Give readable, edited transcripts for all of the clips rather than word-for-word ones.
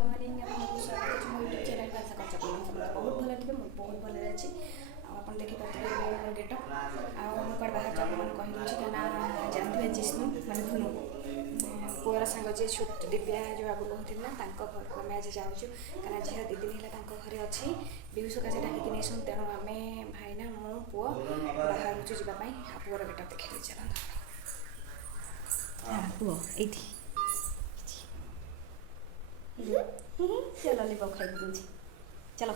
Morning आपको स्वागत है यूट्यूब चैनल आशा कर बहुत भल थे मुझे बहुत भल अच्छी आप देखिए मोर गेट आड़ बाहर आपको कहीदे कहीं जानते हैं जिष्णु मानते धुनु पुअर सांग जी छोट दिव्या जो आगे कहते ना घर को आम आज जाऊँ कहीं झील 2 दिन है घरे अच्छी बिहू सकाशे डाकिक नहीं तेणु आम भाईना मु पु बाहर जावाई पुअर गेट देखिए चलता पुओ ये चलो लिप खाई दूसरी चलो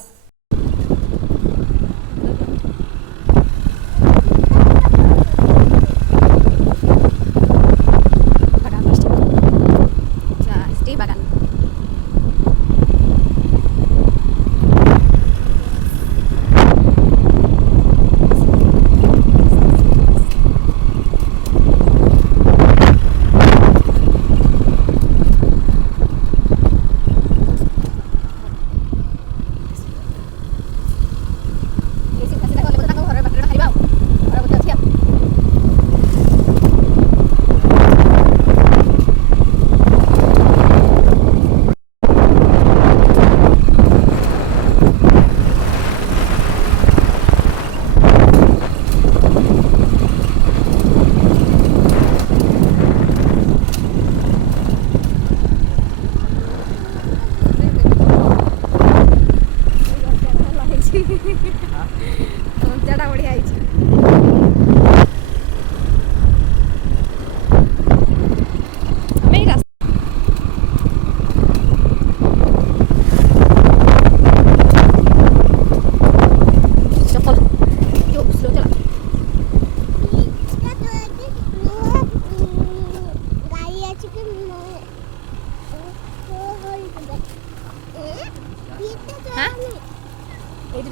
ज़्यादा बढ़िया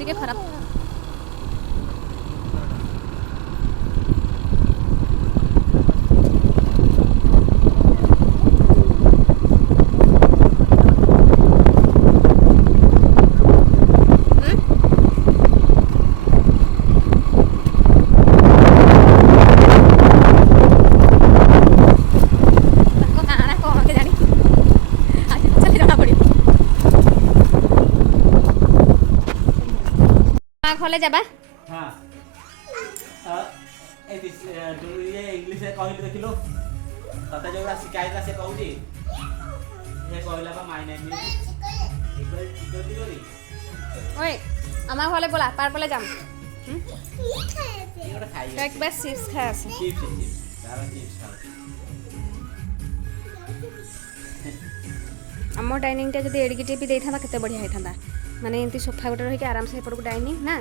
ये खराब खोले जाबा हां ए दिस ये इंग्लिश में कहली देखिलो तते जोरा शिकायत से कहूजी ये कहला बा माय नेम इज इक्वल करी ओए अमा खोले बोला पार बोले जाम ये खाई एक बार चिप्स खा आसे चिप्स तारा चिप्स खा आम डाइनिंग टा जब एडिकी टीपी देता केते बढ़िया होता माने एमती सोफा गोटे रही आराम से एपटू डाइनिंग ना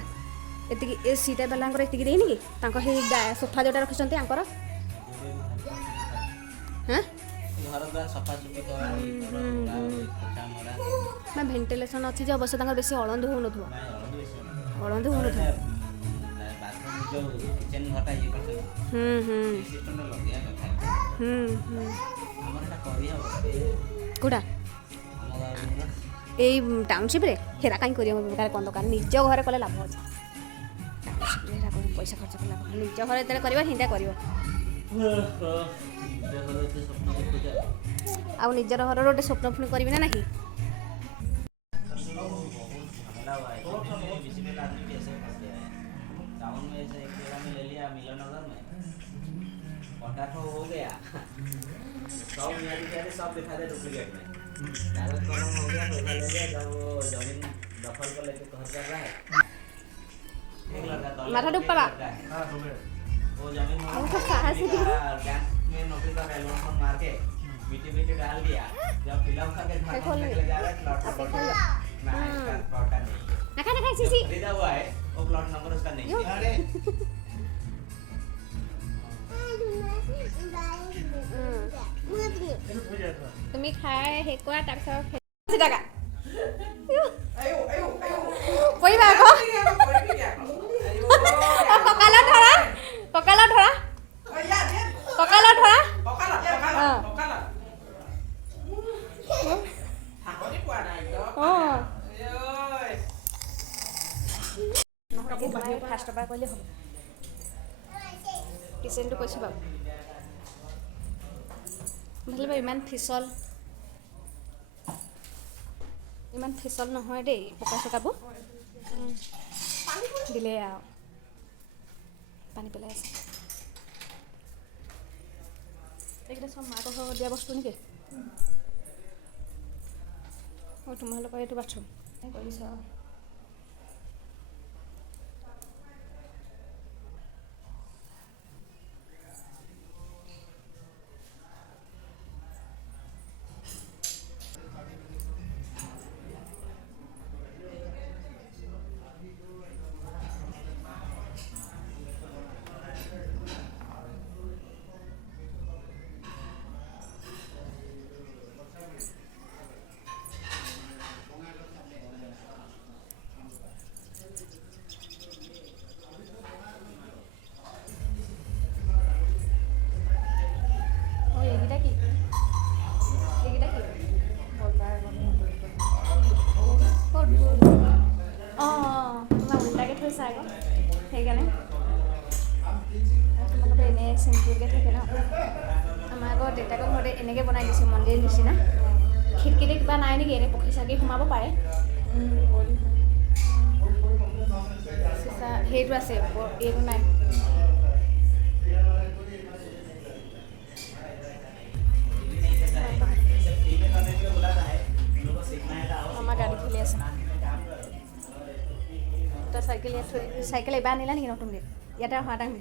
ये सीटा वाला ये देनी कि सोफा जोटा रखिंट आंकर ना भेंटिलेसन अच्छी जो अवश्य बेसी अड़ंद हो अड़ंद हो कौटा এই টাউনशिप रे हेरा कहीं करियो बेकार कोन दरकार निज घरे कले लाभ अछि टाउनशिप रे हेरा कोन पैसा खर्च कला निज घरे तेरे करबा हिंदा करियो आ निजर घर रोटे स्वप्न फुणी करबी ना नाही टाउन में से एक जगह में ले लिया मिलनगर में कॉन्ट्रैक्ट हो गया सब मियादी सब दिखा दे डुप्लीकेट में कागज कलम हो गया पैसा ले गया जब वो जमीन दखल कर लेके घर कर रहा है एक लड़का माथा डूब पड़ा हां वो जमीन बैंक में नौकरी का लोन मार के मिट्टी डाल दिया जब फिलअप करके घर में ले जा रहा है प्लॉट ना इसका प्लॉट का नहीं ना सीसी खरीदा हुआ है वो प्लॉट नंबर उसका नहीं है अरे तुम्ही खाय हे कोणा टाकसा टाका पै बाको पकाला ठरा पकाला ठरा पकाला ठरा पकाला फास्ट बार कहले हम किचन तो कैसे बाबू मतलब इमान फिसल ইমান ফিচল নহয় দেই পকা চকাবোৰ দিলে আৰু পানী পেলাই আছে। এইকেইটা চব মাকৰ ঘৰত দিয়া বস্তু নেকি? অঁ তোমালোকৰ এইটো বাথৰুম কৰিছ। এইকেইটা কি অঁ তোমাৰ উল্টাকৈ থৈছা আকৌ সেইকাৰণে তোমালোকে এনেই চিম্পুলকৈ থাকে ন। আমাৰ আকৌ দেউতাকৰ ঘৰতে এনেকৈ বনাই দিছে মন্দিৰ নিচিনা। খিৰিকীতে কিবা নাই নেকি? এনেই পক্ষী চাকি সোমাব পাৰে। চিচা সেইটো আছে এইটো নাই। আমাৰ গাড়ী খেলি আছে। তই চাইকেল ইয়াত থৈ চাইকেল এবাৰ আনিলা নেকি নতুনকৈ? ইয়াতে অহা টাইম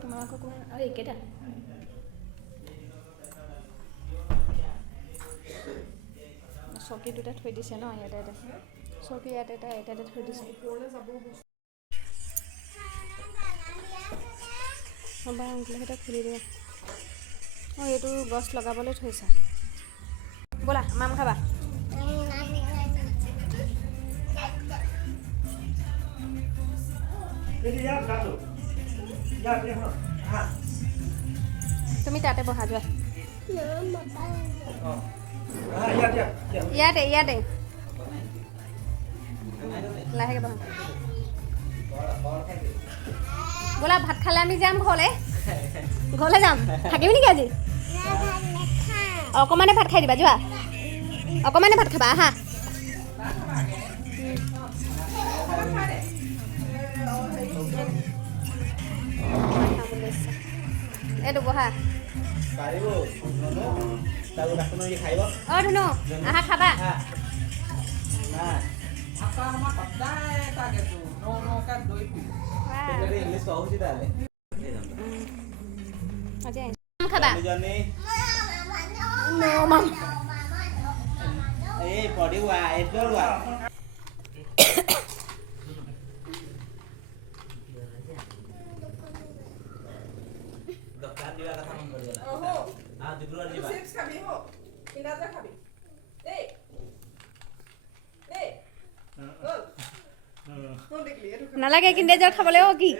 তোমালোকৰ কোন আৰু এইকেইটা চকী দুটা থৈ দিছে ন ইয়াতে চকী ইয়াতে এটা থৈ দিছে। বা অংকুলহঁতে খুলি দিব। অঁ এইটো গছ লগাবলৈ থৈছা। ব'লা মাম খাবা। তুমি তাতে বহা যোৱা। ইয়াতে লাহেকৈ বহা। ব'লা ভাত খালে আমি যাম ঘৰলৈ যাম। থাকিবি নেকি আজি? অকণমানে ভাত খাই দিবা যোৱা। অকণমানে ভাত খাবা আহা। এইটো বহা। অঁ ধুনু আহা খাবা। খাবা নালাগে কিন্তু এজৰ খাবলৈ। অঁ কি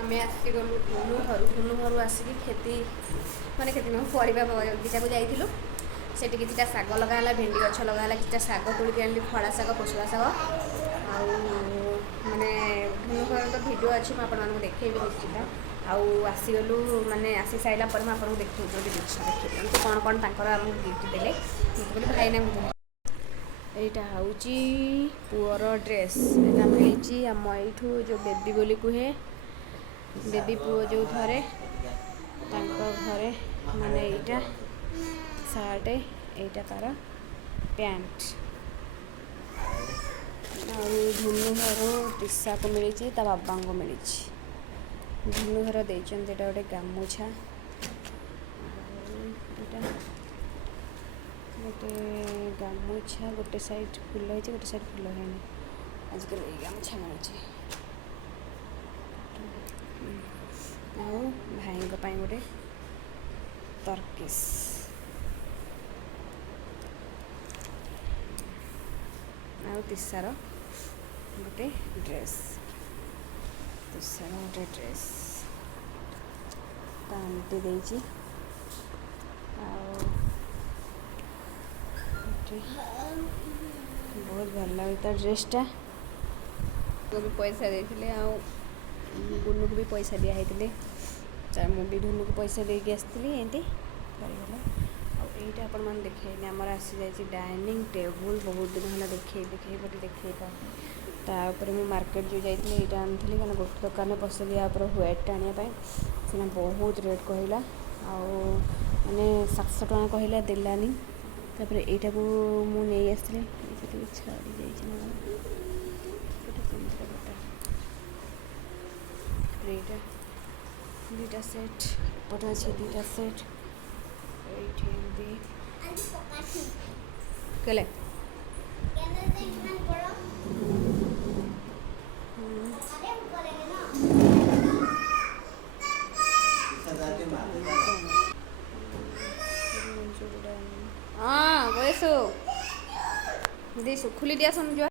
ଆମେ ଆସିଗଲୁ ଧୁନୁ ଘରୁ ଆସିକି ଖେତି ନୁହଁ ପରିବା ବଗିଚାକୁ ଯାଇଥିଲୁ। ସେଠି କିଛିଟା ଶାଗ ଲଗା ହେଲା, ଭେଣ୍ଡି ଗଛ ଲଗା ହେଲା, କିଛିଟା ଶାଗ ତୋଳିକି ଆଣିଲି, ଖଡ଼ା ଶାଗ, କୋଶଳା ଶାଗ। ଆଉ ମାନେ ଧୁନୁ ଘର ତ ଭିଡ଼ିଓ ଅଛି, ମୁଁ ଆପଣମାନଙ୍କୁ ଦେଖେଇବି ନିଶ୍ଚିତ। ଆଉ ଆସିଗଲୁ ମାନେ ଆସି ସାରିଲା ପରେ ମୁଁ ଆପଣଙ୍କୁ ଦେଖେଇବି ଗୋଟେ ଜିନିଷ ଦେଖେଇବି କ'ଣ କ'ଣ ତାଙ୍କର ଆମକୁ ଗିଫ୍ଟ ଦେଲେ। ବୋଲି ଭାଇନାଙ୍କୁ ଏଇଟା ହେଉଛି ପୁଅର ଡ୍ରେସ୍। ଏଇଟା ମିଳିଛି ଆମ ଏଇଠୁ ଯେଉଁ ବେବି ବୋଲି କୁହେ, ବେବି ପୁଅ ଯେଉଁ ଧରେ ତାଙ୍କ ଘରେ ମାନେ ଏଇଟା ସାର୍ଟ, ଏଇଟା ତା'ର ପ୍ୟାଣ୍ଟ। ଆଉ ଧୁନୁ ଘର ଟିସାକୁ ମିଳିଛି, ତା ବାବାଙ୍କୁ ମିଳିଛି। ଧୁନୁ ଘର ଦେଇଛନ୍ତି ଏଇଟା ଗୋଟେ ଗାମୁଛା, ଏଇଟା ଗୋଟେ ଗାମୁଛା, ଗୋଟେ ସାଇଡ୍ ଫୁଲ ହେଇଛି, ଗୋଟେ ସାଇଡ୍ ଫୁଲ ହେଇନି। ଆଜିକାଲି ଏଇ ଗାମୁଛା ମିଳୁଛି। ଆଉ ଭାଇଙ୍କ ପାଇଁ ଗୋଟେ ତର୍କିସ୍। ଆଉ ତିସାର ଗୋଟେ ଡ୍ରେସ୍, ତା ଆଣ୍ଟି ଦେଇଛି। ଆଉ ବହୁତ ଭଲ ଲାଗୁଛି ତା ଡ୍ରେସ୍ଟା। को भी पैसा देते गुनू को भी पैसा दिखाई मुझे धुनू को पैसा देके आसती एमती सरीगला आईटा आपण मैंने देखे आमर आसी जाइए डाइनिंग टेबुल बहुत दिन है देखे तापर मुझे मार्केट जो जाइए यहाँ आनी क्या गोटे दुकान पसंद यापर व्वेट आने सीना बहुत रेट कहला आने 700 टका कहला देलानी तापर यहाँ को मुझे आसती छाड़ी जाइए दुटा सेट पटा अच्छे दुटा सेट कले हाँ वैसो खुली दिया समझो